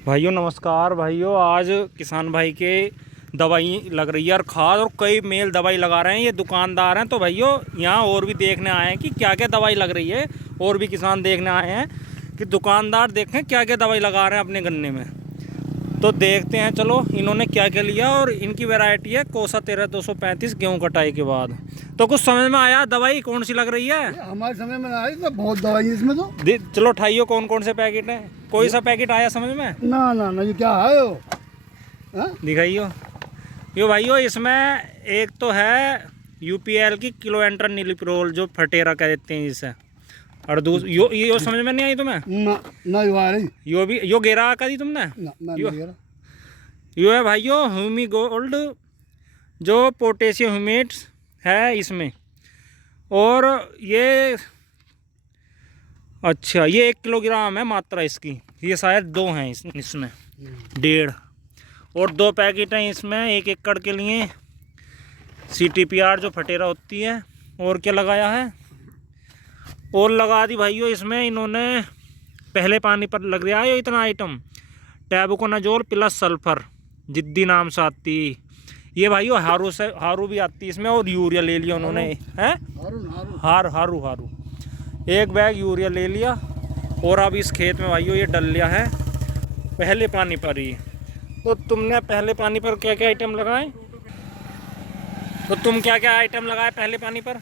भाइयों नमस्कार। भाइयों आज किसान भाई के दवाई लग रही है और खाद और कई मेल दवाई लगा रहे हैं, ये दुकानदार हैं। तो भाइयों यहाँ और भी देखने आए हैं कि क्या क्या दवाई लग रही है, और भी किसान देखने आए हैं कि दुकानदार देखें क्या क्या दवाई लगा रहे हैं अपने गन्ने में। तो देखते हैं चलो इन्होंने क्या क्या लिया। और इनकी वैरायटी है कोसा 13-235 गेहूँ कटाई के बाद। तो कुछ समझ में आया दवाई कौन सी लग रही है? हमारे समय में आई तो बहुत दवाई है इसमें तो। चलो उठाइयो कौन कौन से पैकेट हैं, कोई सा पैकेट आया समझ में? ना ना ना, ये क्या है वो? दिखाइयो यो भाइयों। इसमें एक तो है यूपीएल की किलो एंटर नीलिप्रोल जो फटेरा कह देते हैं इसे, और यो समझ में नहीं आई तुम्हें? ना ना, यो आ रही। यो भी यो गेरा का दी तुमने ना मैं यो, नहीं गिरा। यो है भाइयों ह्यूमी गोल्ड जो पोटेशियम ह्यूमेट्स है इसमें। और ये अच्छा ये 1 किलोग्राम है मात्रा इसकी, ये शायद 2 हैं इसमें 1.5। और 2 पैकेट हैं इसमें 1 एकड़ के लिए CTPR जो फटेरा होती है। और क्या लगाया है, और लगा दी भाइयों इसमें इन्होंने पहले पानी पर लग रहा है इतना आइटम, टैबुकोनाजोल प्लस सल्फर जिद्दी नाम से आती। ये भाइयों हारू भी आती है इसमें। और यूरिया ले लिया उन्होंने, है हारू 1 बैग यूरिया ले लिया। और अब इस खेत में भाइयों ये डल लिया है पहले पानी पर ही। तो तुमने पहले पानी पर क्या क्या आइटम लगाए? तो तुम क्या क्या आइटम लगाए पहले पानी पर?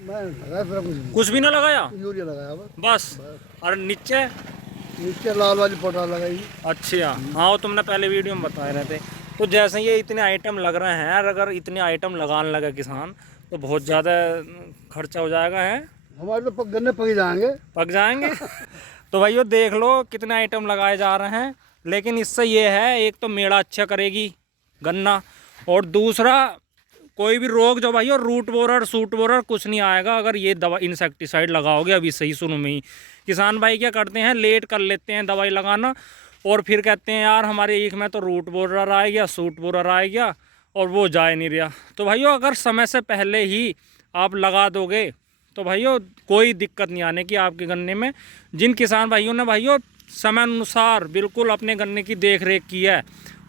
मैं लगाया फिर कुछ भी ना लगाया, यूरिया लगाया बस। और नीचे नीचे लाल वाली पोटा लगाई। अच्छा हाँ, वो तुमने पहले वीडियो में बताए रहे थे। तो जैसे ये इतने आइटम लग रहे हैं, और अगर इतने आइटम लगाने लगा किसान तो बहुत ज़्यादा खर्चा हो जाएगा। है हमारे तो गन्ने पक जाएंगे तो भाइयों देख लो कितने आइटम लगाए जा रहे हैं। लेकिन इससे ये है, एक तो मेड़ा अच्छा करेगी गन्ना, और दूसरा कोई भी रोग जो भाइयों रूट बोरर सूट बोरर कुछ नहीं आएगा अगर ये दवा इंसेक्टिसाइड लगाओगे। अभी सही शुरू में ही किसान भाई क्या करते हैं, लेट कर लेते हैं दवाई लगाना, और फिर कहते हैं यार हमारे ईख में तो रूट बोरर आ गया, सूट बोरर आ गया, और वो जा नहीं रहा। तो भाइयों अगर समय से पहले ही आप लगा दोगे तो भाइयों कोई दिक्कत नहीं आने की आपके गन्ने में। जिन किसान भाइयों ने भाइयों समय अनुसार बिल्कुल अपने गन्ने की देख रेख की है,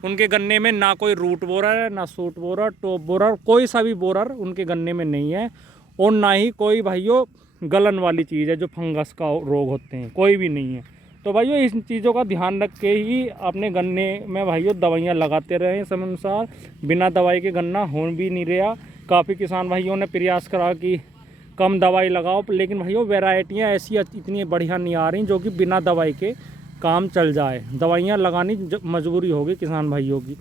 उनके गन्ने में ना कोई रूट बोरर है, ना सूट बोरर, टॉप बोरर, कोई सा भी बोरर उनके गन्ने में नहीं है। और ना ही कोई भाइयों गलन वाली चीज़ है जो फंगस का रोग होते हैं, कोई भी नहीं है। तो भाइयों इन चीज़ों का ध्यान रख के ही अपने गन्ने में भाइयों दवाइयाँ लगाते रहे समय अनुसार। बिना दवाई के गन्ना हो भी नहीं रहा। काफ़ी किसान भाइयों ने प्रयास करा कि कम दवाई लगाओ, लेकिन भाइयों वैरायटियाँ ऐसी इतनी बढ़िया नहीं आ रही जो कि बिना दवाई के काम चल जाए। दवाइयाँ लगानी मजबूरी होगी किसान भाइयों की।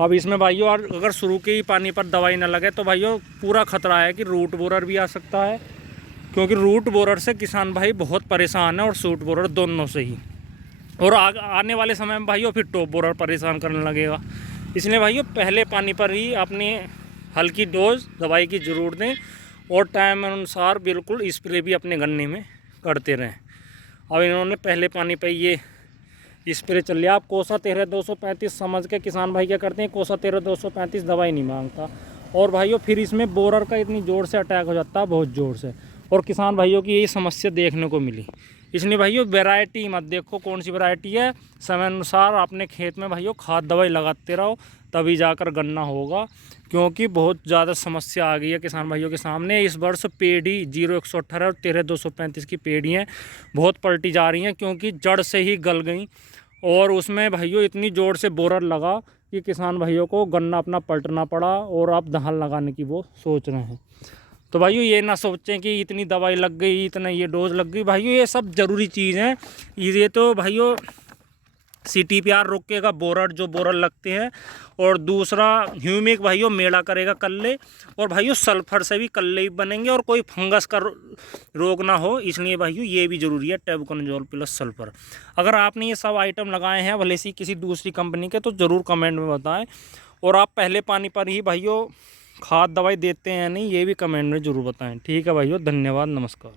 अब इसमें भाइयों अगर शुरू के ही पानी पर दवाई ना लगे तो भाइयों पूरा खतरा है कि रूट बोरर भी आ सकता है, क्योंकि रूट बोरर से किसान भाई बहुत परेशान है, और सूट बोरर दोनों से ही। और आने वाले समय में भाइयों फिर टॉप बोरर परेशान करने लगेगा। इसलिए भाइयों पहले पानी पर ही अपनी हल्की डोज दवाई की ज़रूर दें, और टाइम अनुसार बिल्कुल स्प्रे भी अपने गन्ने में करते रहें। अब इन्होंने पहले पानी पर ये स्प्रे चल लिया। आप कोसा 13-235 समझ के किसान भाई क्या करते हैं, कोसा 13-235 दवाई नहीं मांगता, और भाइयों फिर इसमें बोरर का इतनी ज़ोर से अटैक हो जाता है, बहुत ज़ोर से। और किसान भाइयों की यही समस्या देखने को मिली। इसलिए भाइयों वैरायटी मत देखो कौन सी वैरायटी है, समय अनुसार अपने खेत में भाइयों खाद दवाई लगाते रहो, तभी जाकर गन्ना होगा। क्योंकि बहुत ज़्यादा समस्या आ गई है किसान भाइयों के सामने। इस वर्ष पेड़ी 0118 और 13-235 की पेड़ियाँ बहुत पलटी जा रही हैं, क्योंकि जड़ से ही गल गई। और उसमें भाइयों इतनी ज़ोर से बोरर लगा कि किसान भाइयों को गन्ना अपना पलटना पड़ा, और अब दहान लगाने की वो सोच रहे हैं। तो भाइयों ये ना सोचें कि इतनी दवाई लग गई, इतना ये डोज लग गई। भाइयों ये सब ज़रूरी चीज़ हैं। ये तो भाइयों CTPR रोकेगा बोरर जो बोरर लगते हैं, और दूसरा ह्यूमिक भाइयों मेड़ा करेगा कल्ले, और भाइयों सल्फर से भी कल्ले ही बनेंगे, और कोई फंगस का रोग ना हो। इसलिए भाइयों ये भी ज़रूरी है टैबुकोनाजोल प्लस सल्फर। अगर आपने ये सब आइटम लगाए हैं भले से किसी दूसरी कंपनी के, तो ज़रूर कमेंट में बताएं। और आप पहले पानी पर ही भाइयों खाद दवाई देते हैं नहीं, ये भी कमेंट में ज़रूर बताएं। ठीक है भाइयों, धन्यवाद, नमस्कार।